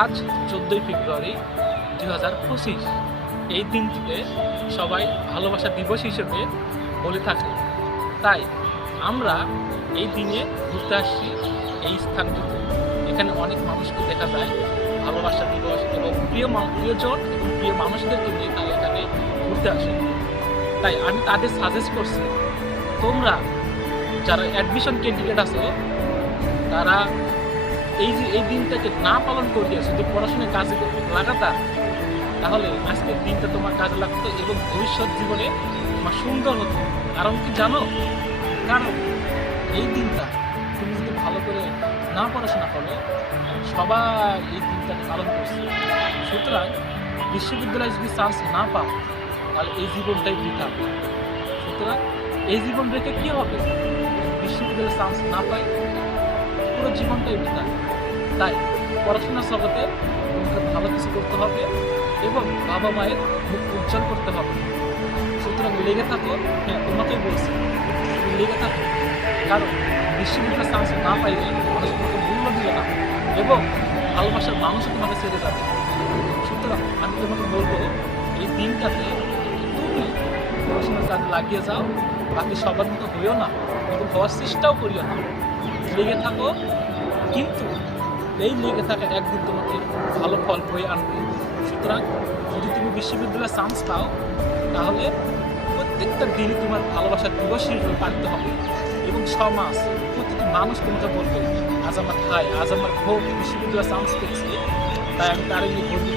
আজ চোদ্দোই ফেব্রুয়ারি দু হাজার পঁচিশ। এই দিনটিতে সবাই ভালোবাসা দিবস হিসেবে বলে থাকে। তাই আমরা এই দিনে ঘুরতে আসছি এই স্থানটিতে। এখানে অনেক মানুষকে দেখা যায়, ভালোবাসা দিবস এবং প্রিয় প্রিয়জন এবং প্রিয় মানুষদেরকে নিয়ে তারা এখানে ঘুরতে আসে। তাই আমি তাদের সাজেস্ট করছি, তোমরা যারা অ্যাডমিশন ক্যান্ডিডেট আছো, তারা এই যে এই দিনটাকে না পালন করিয়ে শুধু পড়াশোনায় কাজে লাগাতার তাহলে আজকের দিনটা তোমার কাজে লাগতো এবং ভবিষ্যৎ জীবনে তোমার সুন্দর হতো। কারণ কি জানো? কারণ এই দিনটা তুমি যদি ভালো করে না পড়াশোনা করো, সবাই এই দিনটাকে পালন করছে। সুতরাং বিশ্ববিদ্যালয়ে যদি চান্স না পাও, তাহলে এই জীবনটাই বৃথা। সুতরাং এই জীবন রেখে কী হবে? বিশ্ববিদ্যালয়ে চান্স না পাই পুরো জীবনটাই বৃথা তাই পড়াশোনার জগতে তোমাকে ভালো কিছু করতে হবে এবং বাবা মায়ের মুখ উজ্জ্বল করতে হবে। সুতরাং লেগে থাকো হ্যাঁ তোমাকেই বলছি, লেগে থাকো। কারণ বিশ্ববিদ্যালয়ে চান্স না পাইলে মানুষ মূল্য দিবে না এবং ভালোবাসার মানুষও তোমাকে ছেড়ে যাবে। সুতরাং আমি তোমাকে বলব, এই দিনটাতে তুমি পড়াশোনার কাজে লাগিয়ে যাও, বাকি সবার মতো হইও না এবং হওয়ার চেষ্টাও করিও না। লেগে থাকো। কিন্তু এই লেগে থাকা একদিন তোমাকে ভালো ফল বয়ে আনবে। সুতরাং যদি তুমি বিশ্ববিদ্যালয়ে চান্স পাও, তাহলে প্রত্যেকটা দিনই তোমার ভালোবাসার দিবস হিসেবে পালিত হবে। এবং সমাজ প্রতিটি মানুষ তোমাকে বলবে, আজ আমার ভাই, আজ আমার ভোট বিশ্ববিদ্যালয়ে চান্স পেয়েছে। তাই আমি তার গর্বিত